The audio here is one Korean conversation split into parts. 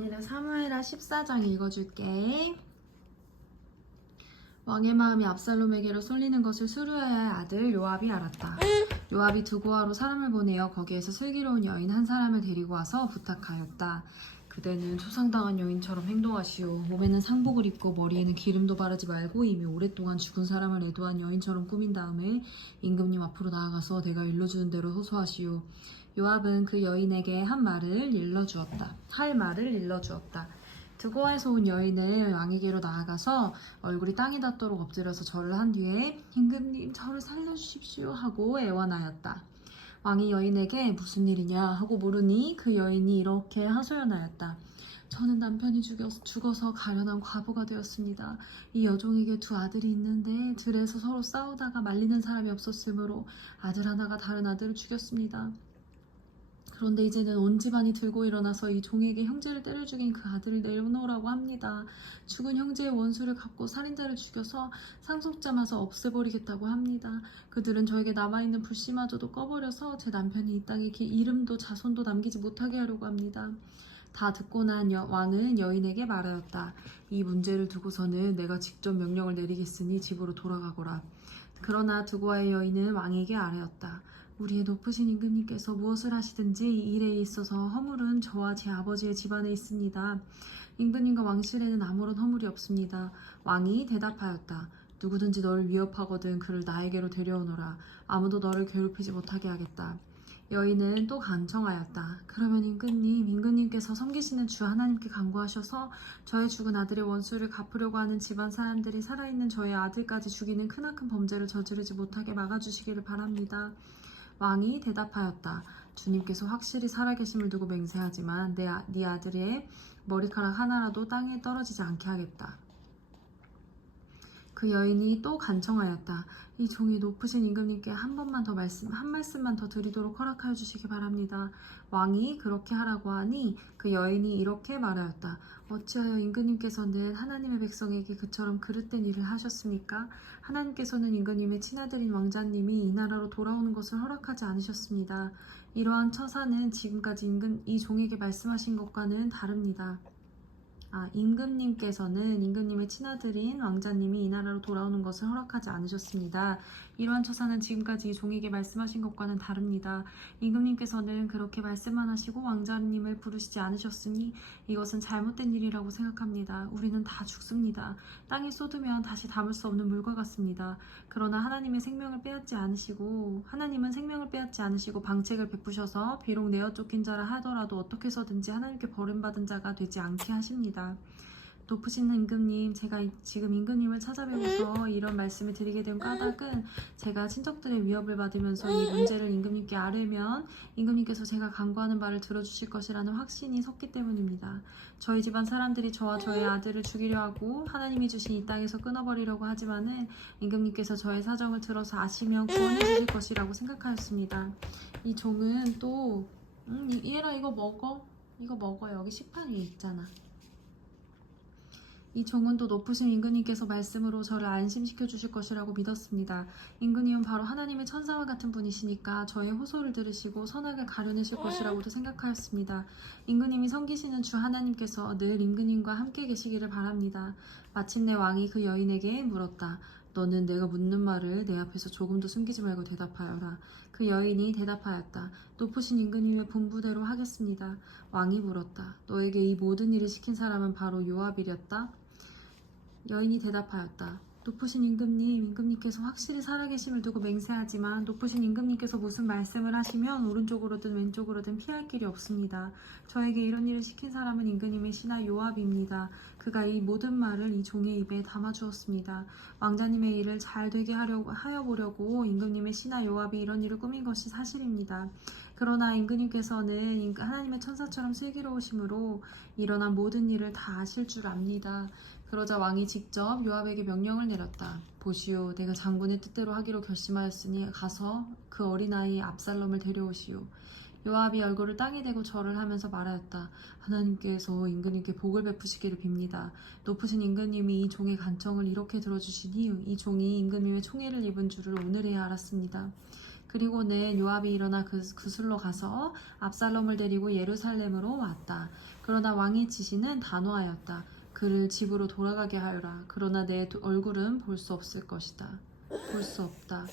얘들아 사무엘하 14장 읽어줄게. 왕의 마음이 압살롬에게로 쏠리는 것을 수르야의 아들 요압이 알았다. 요압이 두고아로 사람을 보내어 거기에서 슬기로운 여인 한 사람을 데리고 와서 부탁하였다. 그대는 초상당한 여인처럼 행동하시오. 몸에는 상복을 입고 머리에는 기름도 바르지 말고 이미 오랫동안 죽은 사람을 애도한 여인처럼 꾸민 다음에 임금님 앞으로 나아가서 내가 일러주는 대로 호소하시오. 요압은 그 여인에게 할 말을 일러주었다. 드고아에서 온 여인은 왕에게로 나아가서 얼굴이 땅에 닿도록 엎드려서 절을 한 뒤에 임금님 저를 살려주십시오 하고 애원하였다. 왕이 여인에게 무슨 일이냐 하고 물으니 그 여인이 이렇게 하소연하였다. 저는 남편이 죽어서 가련한 과부가 되었습니다. 이 여종에게 두 아들이 있는데 들에서 서로 싸우다가 말리는 사람이 없었으므로 아들 하나가 다른 아들을 죽였습니다. 그런데 이제는 온 집안이 들고 일어나서 이 종에게 형제를 때려 죽인 그 아들을 내려놓으라고 합니다. 죽은 형제의 원수를 갚고 살인자를 죽여서 상속자마저 없애버리겠다고 합니다. 그들은 저에게 남아있는 불씨마저도 꺼버려서 제 남편이 이 땅에 이름도 자손도 남기지 못하게 하려고 합니다. 다 듣고 난 왕은 여인에게 말하였다. 이 문제를 두고서는 내가 직접 명령을 내리겠으니 집으로 돌아가거라. 그러나 두고아의 여인은 왕에게 아뢰었다. 우리의 높으신 임금님께서 무엇을 하시든지 이 일에 있어서 허물은 저와 제 아버지의 집안에 있습니다. 임금님과 왕실에는 아무런 허물이 없습니다. 왕이 대답하였다. 누구든지 너를 위협하거든 그를 나에게로 데려오너라. 아무도 너를 괴롭히지 못하게 하겠다. 여인은 또 간청하였다. 그러면 임금님께서 섬기시는 주 하나님께 간구하셔서 저의 죽은 아들의 원수를 갚으려고 하는 집안 사람들이 살아있는 저의 아들까지 죽이는 크나큰 범죄를 저지르지 못하게 막아주시기를 바랍니다. 왕이 대답하였다. 주님께서 확실히 살아계심을 두고 맹세하지만 네 아들의 머리카락 하나라도 땅에 떨어지지 않게 하겠다. 그 여인이 또 간청하였다. 이 종이 높으신 임금님께 한 말씀만 더 드리도록 허락하여 주시기 바랍니다. 왕이 그렇게 하라고 하니 그 여인이 이렇게 말하였다. 어찌하여 임금님께서는 하나님의 백성에게 그처럼 그릇된 일을 하셨습니까? 하나님께서는 임금님의 친아들인 왕자님이 이 나라로 돌아오는 것을 허락하지 않으셨습니다. 이러한 처사는 지금까지 이 종에게 말씀하신 것과는 다릅니다. 임금님께서는 임금님의 친아들인 왕자님이 이 나라로 돌아오는 것을 허락하지 않으셨습니다. 이러한 처사는 지금까지 이 종에게 말씀하신 것과는 다릅니다. 임금님께서는 그렇게 말씀만 하시고 왕자님을 부르시지 않으셨으니 이것은 잘못된 일이라고 생각합니다. 우리는 다 죽습니다. 땅에 쏟으면 다시 담을 수 없는 물과 같습니다. 그러나 하나님은 생명을 빼앗지 않으시고 방책을 베푸셔서 비록 내어 쫓긴 자라 하더라도 어떻게 해서든지 하나님께 버림받은 자가 되지 않게 하십니다. 높으신 임금님, 제가 지금 임금님을 찾아뵈면서 이런 말씀을 드리게 된 까닭은 제가 친척들의 위협을 받으면서 이 문제를 임금님께 아뢰면 임금님께서 제가 간구하는 바를 들어주실 것이라는 확신이 섰기 때문입니다. 저희 집안 사람들이 저와 저의 아들을 죽이려 하고 하나님이 주신 이 땅에서 끊어버리려고 하지만은 임금님께서 저의 사정을 들어서 아시면 구원해 주실 것이라고 생각하였습니다. 이 종은 또 얘라 이거 먹어. 여기 식판 위에 있잖아. 이 종은 또 높으신 임금님께서 말씀으로 저를 안심시켜 주실 것이라고 믿었습니다. 임금님은 바로 하나님의 천사와 같은 분이시니까 저의 호소를 들으시고 선악을 가려내실 것이라고도 생각하였습니다. 임금님이 섬기시는 주 하나님께서 늘 임금님과 함께 계시기를 바랍니다. 마침내 왕이 그 여인에게 물었다. 너는 내가 묻는 말을 내 앞에서 조금도 숨기지 말고 대답하여라. 그 여인이 대답하였다. 높으신 임금님의 분부대로 하겠습니다. 왕이 물었다. 너에게 이 모든 일을 시킨 사람은 바로 요압이렸다. 여인이 대답하였다. 높으신 임금님께서 확실히 살아계심을 두고 맹세하지만 높으신 임금님께서 무슨 말씀을 하시면 오른쪽으로든 왼쪽으로든 피할 길이 없습니다. 저에게 이런 일을 시킨 사람은 임금님의 신하 요압입니다. 그가 이 모든 말을 이 종의 입에 담아주었습니다. 왕자님의 일을 잘 되게 하여 보려고 임금님의 신하 요압이 이런 일을 꾸민 것이 사실입니다. 그러나 임금님께서는 하나님의 천사처럼 슬기로우심으로 일어난 모든 일을 다 아실 줄 압니다. 그러자 왕이 직접 요압에게 명령을 내렸다. 보시오, 내가 장군의 뜻대로 하기로 결심하였으니 가서 그 어린아이 압살롬을 데려오시오. 요압이 얼굴을 땅에 대고 절을 하면서 말하였다. 하나님께서 임금님께 복을 베푸시기를 빕니다. 높으신 임금님이 이 종의 간청을 이렇게 들어주시니 이 종이 임금님의 총애를 입은 줄을 오늘에야 알았습니다. 그리고는 요압이 일어나 그술로 가서 압살롬을 데리고 예루살렘으로 왔다. 그러나 왕의 지시는 단호하였다. 그를 집으로 돌아가게 하여라. 그러나 내 얼굴은 볼 수 없을 것이다. 볼 수 없다.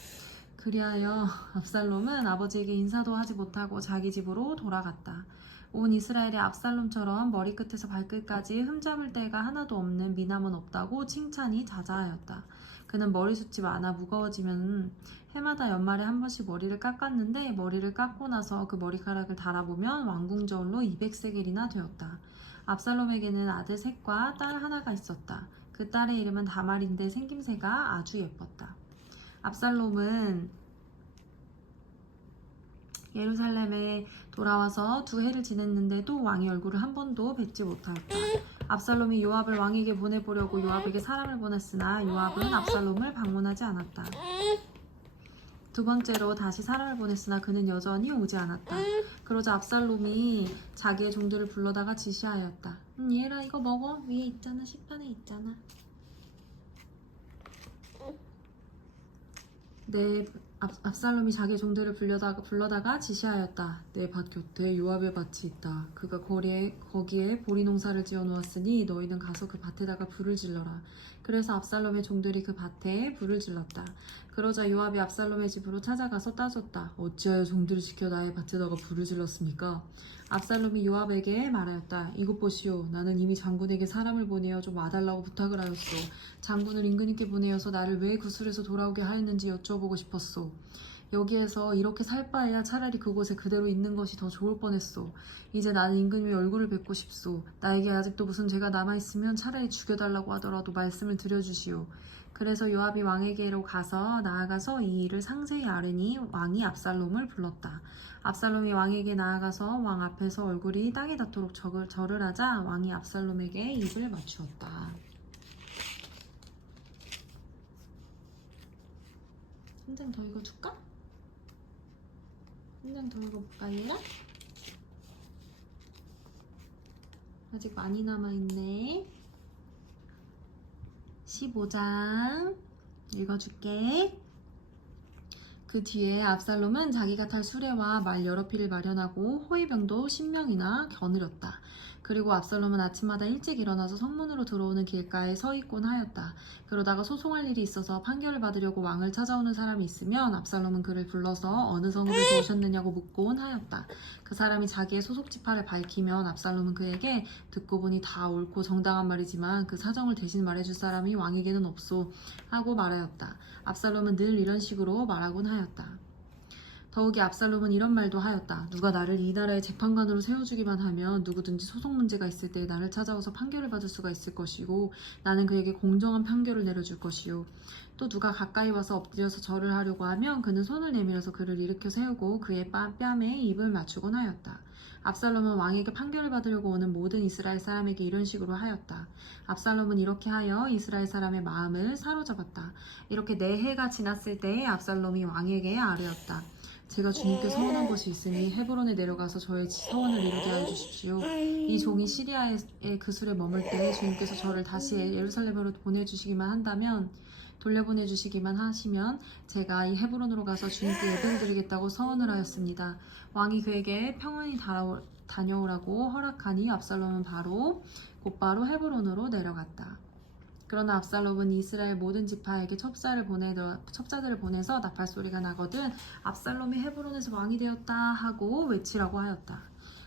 그리하여 압살롬은 아버지에게 인사도 하지 못하고 자기 집으로 돌아갔다. 온 이스라엘이 압살롬처럼 머리끝에서 발끝까지 흠잡을 데가 하나도 없는 미남은 없다고 칭찬이 자자하였다. 그는 머리숱이 많아 무거워지면 해마다 연말에 한 번씩 머리를 깎았는데 머리를 깎고 나서 그 머리카락을 달아보면 왕궁저울로 200세겔이나 되었다. 압살롬에게는 아들 셋과 딸 하나가 있었다. 그 딸의 이름은 다말인데 생김새가 아주 예뻤다. 압살롬은 예루살렘에 돌아와서 2해를 지냈는데도 왕의 얼굴을 한 번도 뵙지 못하였다. 압살롬이 요압을 왕에게 보내보려고 요압에게 사람을 보냈으나 요압은 압살롬을 방문하지 않았다. 2번째로 다시 사람을 보냈으나 그는 여전히 오지 않았다. 그러자 압살롬이 자기의 종들을 불러다가 지시하였다. 얘라 이거 먹어. 위에 있잖아. 식판에 있잖아. 압살롬이 자기 종들을 불러다가 지시하였다. 내 밭 곁에 요압의 밭이 있다. 그가 거기에 보리 농사를 지어 놓았으니 너희는 가서 그 밭에다가 불을 질러라. 그래서 압살롬의 종들이 그 밭에 불을 질렀다. 그러자 요압이 압살롬의 집으로 찾아가서 따졌다. 어찌하여 종들을 지켜 나의 밭에다가 불을 질렀습니까? 압살롬이 요압에게 말하였다. 이것 보시오. 나는 이미 장군에게 사람을 보내어 좀 와달라고 부탁을 하였소. 장군을 임금님께 보내어서 나를 왜 구술에서 돌아오게 하였는지 여쭤보고 싶었소. 여기에서 이렇게 살 바에야 차라리 그곳에 그대로 있는 것이 더 좋을 뻔했소. 이제 나는 임금님의 얼굴을 뵙고 싶소. 나에게 아직도 무슨 죄가 남아있으면 차라리 죽여달라고 하더라도 말씀을 드려주시오. 그래서 요압이 왕에게로 나아가서 이 일을 상세히 아뢰니 왕이 압살롬을 불렀다. 압살롬이 왕에게 나아가서 왕 앞에서 얼굴이 땅에 닿도록 절을 하자 왕이 압살롬에게 입을 맞추었다. 한 장 더 읽어줄까? 한 장 더 읽어볼까 얘라? 아직 많이 남아있네. 15장 읽어줄게. 그 뒤에 압살롬은 자기가 탈 수레와 말 여러匹를 마련하고 호위병도 10명이나 거느렸다. 그리고 압살롬은 아침마다 일찍 일어나서 성문으로 들어오는 길가에 서 있곤 하였다. 그러다가 소송할 일이 있어서 판결을 받으려고 왕을 찾아오는 사람이 있으면 압살롬은 그를 불러서 어느 성읍에서 오셨느냐고 묻곤 하였다. 그 사람이 자기의 소속 지파를 밝히면 압살롬은 그에게 듣고 보니 다 옳고 정당한 말이지만 그 사정을 대신 말해줄 사람이 왕에게는 없소 하고 말하였다. 압살롬은 늘 이런 식으로 말하곤 하였다. 더욱이 압살롬은 이런 말도 하였다. 누가 나를 이 나라의 재판관으로 세워주기만 하면 누구든지 소송 문제가 있을 때 나를 찾아와서 판결을 받을 수가 있을 것이고 나는 그에게 공정한 판결을 내려줄 것이요. 또 누가 가까이 와서 엎드려서 절을 하려고 하면 그는 손을 내밀어서 그를 일으켜 세우고 그의 뺨에 입을 맞추곤 하였다. 압살롬은 왕에게 판결을 받으려고 오는 모든 이스라엘 사람에게 이런 식으로 하였다. 압살롬은 이렇게 하여 이스라엘 사람의 마음을 사로잡았다. 이렇게 4해가 지났을 때에 압살롬이 왕에게 아뢰었다. 제가 주님께 서원한 것이 있으니 헤브론에 내려가서 저의 서원을 이루게 하여 주십시오. 이 종이 시리아의 그술에 머물 때 주님께서 저를 다시 예루살렘으로 돌려보내주시기만 하시면 제가 이 헤브론으로 가서 주님께 예배를 드리겠다고 서원을 하였습니다. 왕이 그에게 평안히 다녀오라고 허락하니 압살롬은 곧바로 헤브론으로 내려갔다. 그러나 압살롬은 이스라엘 모든 지파에게 첩자들을 보내서 나팔소리가 나거든 압살롬이 헤브론에서 왕이 되었다 하고 외치라고 하였다.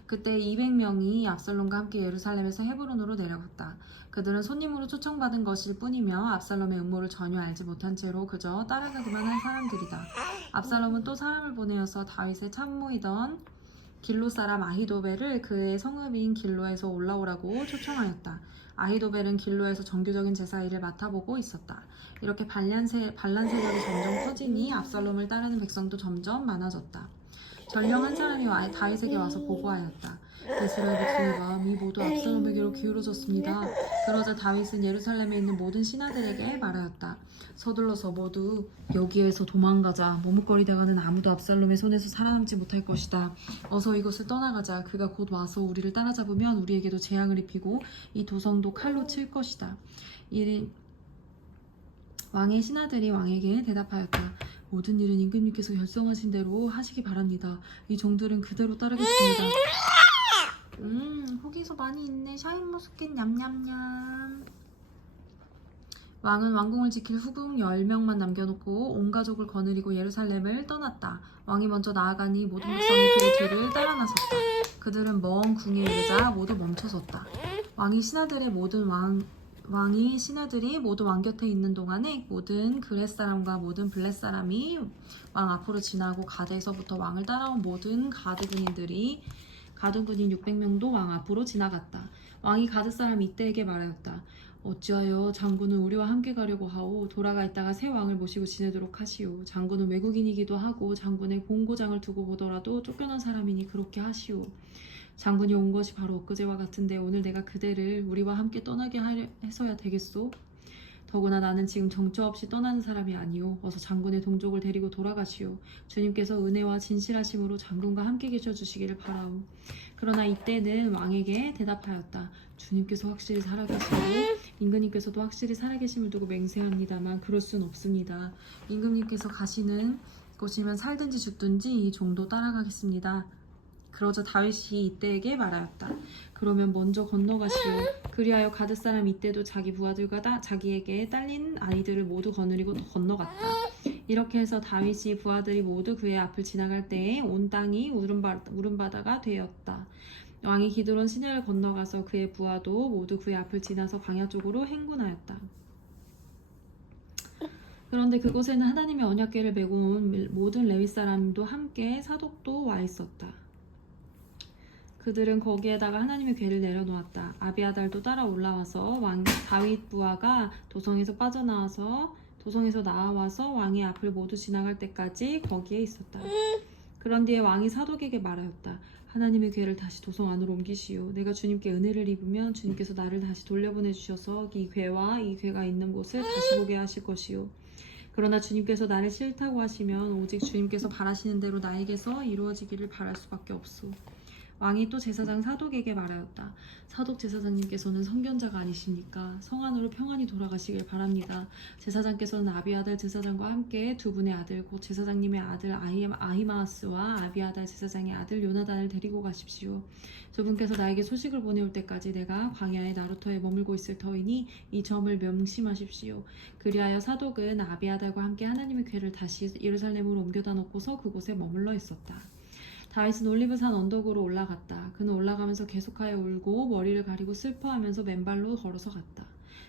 그때 200명이 압살롬과 함께 예루살렘에서 헤브론으로 내려갔다. 그들은 손님으로 초청받은 것일 뿐이며 압살롬의 음모를 전혀 알지 못한 채로 그저 따라가기만 한 사람들이다. 압살롬은 또 사람을 보내어서 다윗의 참모이던 길로 사람 아히도벨을 그의 성읍인 길로에서 올라오라고 초청하였다. 아히도벨은 길로에서 정규적인 제사 일을 맡아보고 있었다. 이렇게 반란 세력이 점점 커지니 압살롬을 따르는 백성도 점점 많아졌다. 전령 한 사람이 다윗에게 와서 보고하였다. 이스라엘 백성의 마음이 모두 압살롬에게로 기울어졌습니다. 그러자 다윗은 예루살렘에 있는 모든 신하들에게 말하였다. 서둘러서 모두 여기에서 도망가자. 머뭇거리다가는 아무도 압살롬의 손에서 살아남지 못할 것이다. 어서 이곳을 떠나가자. 그가 곧 와서 우리를 따라잡으면 우리에게도 재앙을 입히고 이 도성도 칼로 칠 것이다. 왕의 신하들이 왕에게 대답하였다. 모든 일은 임금님께서 결정하신 대로 하시기 바랍니다. 이 종들은 그대로 따르겠습니다. 거기서 많이 있네. 샤인머스켓 냠냠냠. 왕은 왕궁을 지킬 후궁 10명만 남겨놓고 온 가족을 거느리고 예루살렘을 떠났다. 왕이 먼저 나아가니 모든 백성이 그의 뒤를 따라 나섰다. 그들은 먼 궁에 이르자 모두 멈춰섰다. 왕이 신하들이 모두 왕 곁에 있는 동안에 모든 그렛 사람과 모든 블렛 사람이 왕 앞으로 지나고 가드에서부터 왕을 따라온 모든 가드 군인 600명도 왕 앞으로 지나갔다. 왕이 가드 사람 이때에게 말하였다. 어찌하여 장군은 우리와 함께 가려고 하오. 돌아가 있다가 새 왕을 모시고 지내도록 하시오. 장군은 외국인이기도 하고 장군의 본고장을 두고 보더라도 쫓겨난 사람이니 그렇게 하시오. 장군이 온 것이 바로 엊그제와 같은데 오늘 내가 그대를 우리와 함께 떠나게 해서야 되겠소? 더구나 나는 지금 정처 없이 떠나는 사람이 아니오. 어서 장군의 동족을 데리고 돌아가시오. 주님께서 은혜와 진실하심으로 장군과 함께 계셔주시기를 바라오. 그러나 이때는 왕에게 대답하였다. 주님께서 확실히 살아계시고 임금님께서도 확실히 살아계심을 두고 맹세합니다만 그럴 순 없습니다. 임금님께서 가시는 곳이면 살든지 죽든지 이 종도 따라가겠습니다. 그러자 다윗이 이때에게 말하였다. 그러면 먼저 건너가시오. 그리하여 가드 사람 이때도 자기 부하들과 자기에게 딸린 아이들을 모두 거느리고 건너갔다. 이렇게 해서 다윗이 부하들이 모두 그의 앞을 지나갈 때에 온 땅이 울음바다가 되었다. 왕이 기드론 시내를 건너가서 그의 부하도 모두 그의 앞을 지나서 광야 쪽으로 행군하였다. 그런데 그곳에는 하나님의 언약궤를 메고 온 모든 레위 사람도 함께 사독도 와 있었다. 그들은 거기에다가 하나님의 궤를 내려놓았다. 아비아달도 따라 올라와서 왕 다윗 부하가 도성에서 나와서 왕의 앞을 모두 지나갈 때까지 거기에 있었다. 그런 뒤에 왕이 사독에게 말하였다. 하나님의 궤를 다시 도성 안으로 옮기시오. 내가 주님께 은혜를 입으면 주님께서 나를 다시 돌려보내주셔서 이 궤와 이 궤가 있는 곳을 다시 보게 하실 것이오. 그러나 주님께서 나를 싫다고 하시면 오직 주님께서 바라시는 대로 나에게서 이루어지기를 바랄 수밖에 없소. 왕이 또 제사장 사독에게 말하였다. 사독 제사장님께서는 선견자가 아니십니까? 성 안으로 평안히 돌아가시길 바랍니다. 제사장께서는 아비아달 제사장과 함께 두 분의 아들 곧 제사장님의 아들 아히마아스와 아비아달 제사장의 아들 요나단을 데리고 가십시오. 두 분께서 나에게 소식을 보내올 때까지 내가 광야의 나루터에 머물고 있을 터이니 이 점을 명심하십시오. 그리하여 사독은 아비아달과 함께 하나님의 궤를 다시 예루살렘으로 옮겨다 놓고서 그곳에 머물러 있었다. 다윗은 올리브산 언덕으로 올라갔다. 그는 올라가면서 계속하여 울고 머리를 가리고 슬퍼하면서 맨발로 걸어서 갔다.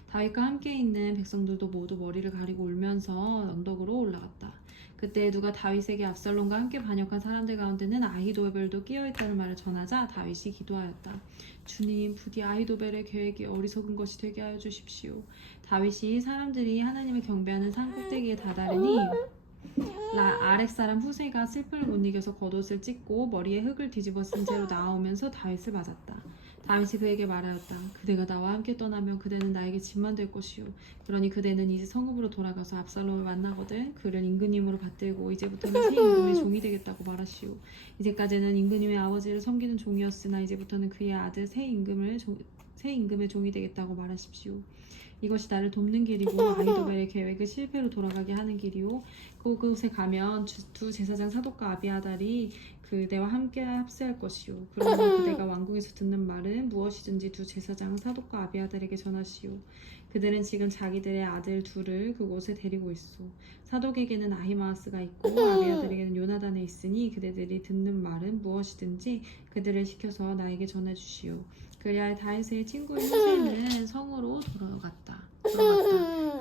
다윗과 함께 있는 백성들도 모두 머리를 가리고 울면서 언덕으로 올라갔다. 그때 누가 다윗에게 압살롬과 함께 반역한 사람들 가운데는 아히도벨도 끼어있다는 말을 전하자 다윗이 기도하였다. 주님, 부디 아히도벨의 계획이 어리석은 것이 되게 하여 주십시오. 다윗이 사람들이 하나님을 경배하는 산 꼭대기에 다다르니 아렉 사람 후세가 슬픔을 못 이겨서 겉옷을 찢고 머리에 흙을 뒤집어 쓴 채로 나오면서 다윗을 맞았다. 다윗이 그에게 말하였다. 그대가 나와 함께 떠나면 그대는 나에게 짐만 될 것이오. 그러니 그대는 이제 성읍으로 돌아가서 압살롬을 만나거든 그를 임금님으로 받들고 이제부터는 새 임금의 종이 되겠다고 말하시오. 이제까지는 임금님의 아버지를 섬기는 종이었으나 이제부터는 그의 아들 새 임금의 종이 되겠다고 말하십시오. 이것이 나를 돕는 길이고 아히도벨의 계획을 실패로 돌아가게 하는 길이오. 그곳에 가면 두 제사장 사독과 아비아달이 그대와 함께 합세할 것이오. 그러므로 그대가 왕궁에서 듣는 말은 무엇이든지 두 제사장 사독과 아비아달에게 전하시오. 그들은 지금 자기들의 아들 둘을 그곳에 데리고 있소. 사독에게는 아히마아스가 있고 아비아달에게는 요나단에 있으니 그대들이 듣는 말은 무엇이든지 그들을 시켜서 나에게 전해주시오. 그리하여 다윗의 친구인 후세는 성으로 들어갔다.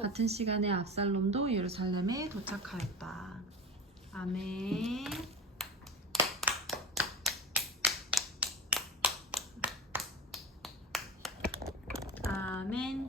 같은 시간에 압살롬도 예루살렘에 도착하였다. 아멘. 아멘.